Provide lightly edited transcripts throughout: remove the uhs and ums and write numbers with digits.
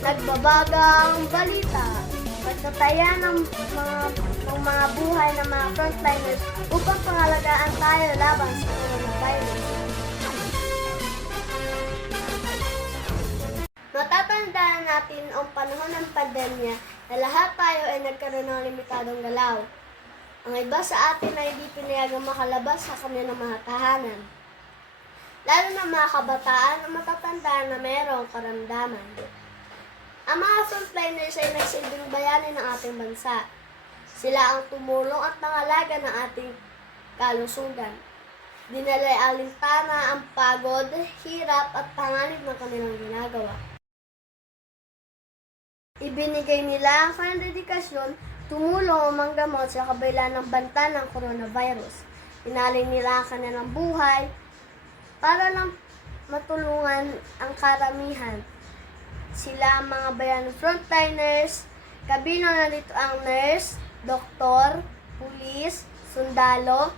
Nagbabagang balita. Pagtatayan ng mga buhay ng mga frontliners upang pangalagaan tayo laban sa coronavirus. Matatandaan natin ang panahon ng pandemya na lahat tayo ay nagkaroon ng limitadong galaw. Ang iba sa atin ay di pinayagang makalabas sa kanilang mga tahanan. Lalo na mga kabataan o matatandaan na mayroong karamdaman. Ang mga frontliners ay nagsilbing bayani ng ating bansa. Sila ang tumulong at nangalaga ng ating kalusugan. Dinalay alintana ang pagod, hirap at panganib ng kanilang ginagawa. Ibinigay nila ang kanilang dedikasyon, tumulong o manggamot sa kabila ng banta ng coronavirus. Inalay nila ang kanilang buhay para lang matulungan ang karamihan. Sila ang mga bayan frontliners, kabilang na dito ang nurse, doktor, pulis, sundalo,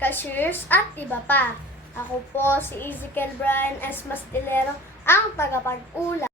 cashiers at iba pa. Ako po si Ezekiel Brian S. Mastilero, ang tagapag-ula.